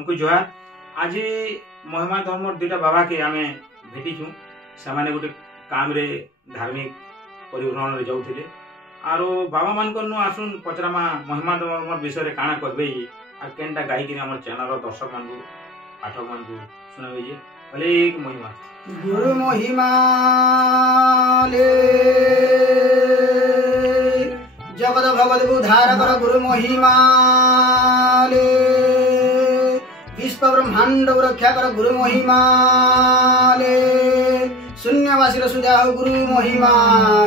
तुमको जोहार। आज महिमा धर्म दुईटा बाबा के आम भेटिचु से गोटे काम रे धार्मिक परिभ्रमण रे जाउथिले आरो बाबा मान को आसुन पचरामा महिमा धर्म विषय रे काना करबे आ केनटा गाई कि हमर चैनल दर्शक मान को पाठक मान को सुनाबे जे भले एक महिमा गुरु महिमा ले जगत भगत को उद्धार कर गुरु महिमा ले विश्व ब्रह्मांड रक्षा कर गुरु महिमा ले शून्यवासी सुधा हो गुरु महिमा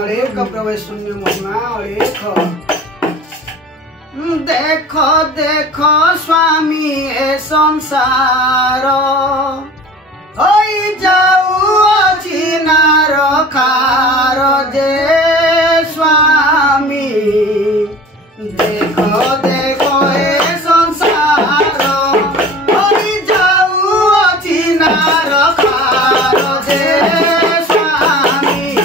लेख प्रवेश शून्य महिमा लेख देखो देखो स्वामी ए संसार होई जाऊ चिनार खार जे स्वामी देखो देखो ए संसार होई जाऊ चिनार खार जे स्वामी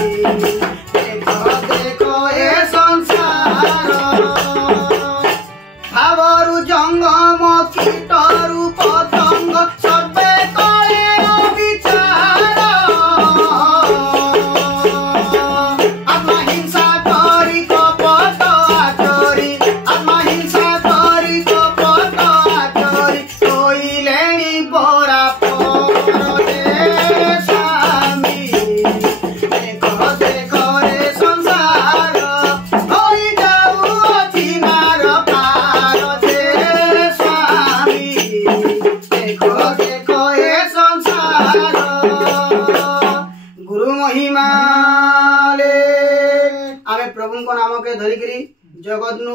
देखो देखो ए संसार भावरु जंगम कीटरु पतंग सर्वे प्रभु को नाम के धरिकरी जगत नु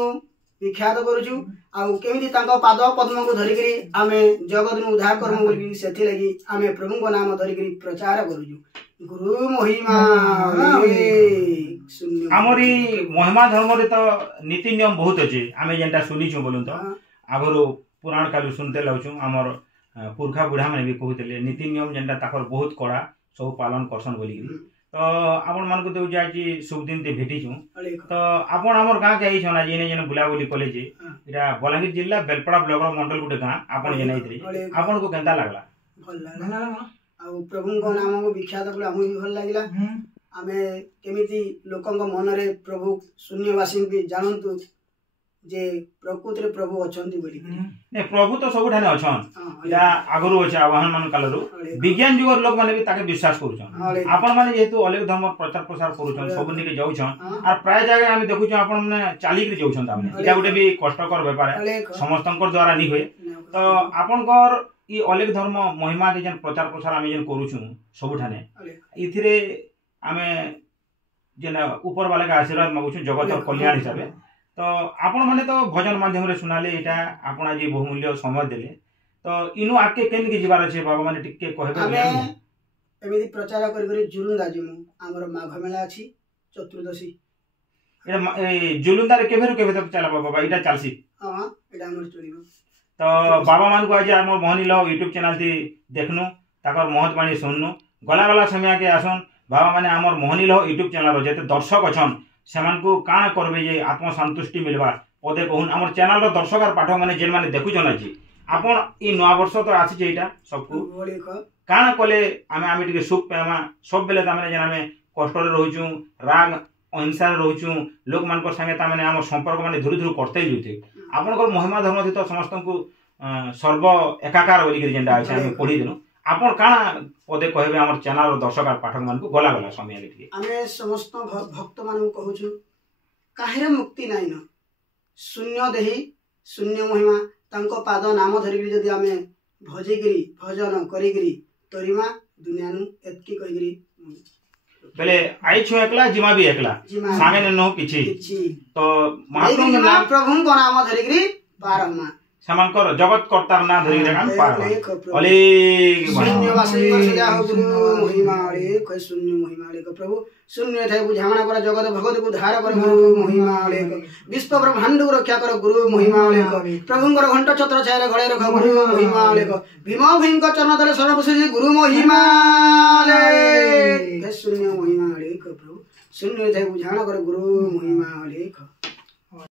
विख्यात करूछु आउ केमिति तांको पाद पद्म को धरिकरी आमे जगत नु उद्धार करमु बोली सेथि लागि आमे प्रभु को नाम धरिकरी प्रचार करूछु गुरु महिमा शून्य हमरी महिमा धर्म रे तो नीति नियम बहुत अछि आमे जेंटा सुनिछु बोलु तो आगरो पुराण काल सुनते लाउछु हमर पुरखा बुढ़ा माने भी कहूतले नीति नियम जेंटा ताकर बहुत कड़ा सब पालन करसन बोली तो आपण मान को देउ जाय कि शुभ दिन ते भेटिछु तो आपण हमर गां के आइछन आज जेने जेने बुला बोली कॉलेज इरा बलांगीर जिल्ला बेलपड़ा ब्लॉक रो मंडल गुटे गां आपण जेने आइतरी आपण को केंता लागला भल लागला आ प्रभु को नाम को विख्यात बोला हमहु भी भल लागिला आमे केमिति लोकन को मन रे प्रभु शून्यवासी भी जानंतु जे प्रकृति रे प्रभु अछंती बोली ने प्रभु तो सब ठाने अछन या आगरु अछि आवाहन मान कालरु विज्ञान जुगर लोक माने भी ताके विश्वास करूछन आपण माने जेतु अलग धर्म प्रचार प्रसार करूछन सब निके जाउछन आ प्राय जगह हम देखुछन आपण माने चाली के जाउछन तामे इटा गुटे भी कष्टकर व्यापार है समस्तंकर द्वारा नि होय तो आपनकर ई अलग धर्म महिमा के जन प्रचार प्रसार हम जन करूछु सब ठाने इथिरे हमें जन ऊपर वाले का आशीर्वाद मागुछु जगत और कल्याण हिसाब तो आपण माने तो भजन माध्यम रे सुनाले एटा आपण आज बहुमूल्य समय देले तो इनु आके केन के जीवार छै बाबा माने टिके कहबे हमें एमिति प्रचार करि जुलुंदा जिमु हमर माघ मेला अछि चतुर्दशी ए जुलुंदा रे केभे तक चला बाबा एटा चलसी हां एटा हमर चलिबो तो बाबा मान को आज हमर मोहनी लो YouTube चैनल थी देखनु ताकर महत बाणी सुननु गला समय के आसन बाबा माने हमर मोहनी लो YouTube चैनल रो जेते दर्शक अछन सेमान को काना करबे जे आत्म संतुष्टि मिलबा पदे कहून हमर चैनल रो दर्शक और पाठक माने जेन माने देखु जन अछि आपण ई नवा वर्ष तो आछि जे एटा सबको काना कले आमे टिके सुख पेमा सब बेले तामे जेन आमे कष्ट रे रहुचु राग अहिंसा रे रहुचु लोक मान को संगे तामे हमर संपर्क माने धुरु धुरु करते जुते आपण को महिमा धर्म थी तो समस्त को सर्व एकाकार बोली के जेंडा अछि आमे पढी देनु आपण काना पदे कहबे हमर चैनल रो दर्शक और पाठक मान को गला समय लेके आमे समस्त भक्त मान को कहूछु काहेरे मुक्ति नाही न शून्य देही शून्य महिमा तांको पाद नाम धरिगिरी जदी आमे भजेगिरी भजन करिगिरी तोरिमा दुनिया नु एतकी कहिगिरी बेले आई छु एकला जिमा भी एकला सागे न किछि तो महाप्रभु नाम प्रभु को नाम धरिगिरी पारमा समानकर जगत कर्तार ना धरि रेखान पार अले शून्यवासी कर सदा हो गुरु महिमा रे कोई शून्य महिमा रे प्रभु शून्य थे बुझावना कर जगत भगत को धार कर गुरु महिमा रे विश्व ब्रह्मांड को रक्षा कर गुरु महिमा रे प्रभु कर घंटा छत्र छाया घळे रख गुरु महिमा रे भीम भीम को चरण तले सर्वश्रेष्ठ गुरु महिमा रे शून्य महिमा रे प्रभु शून्य थे बुझावना कर गुरु महिमा रे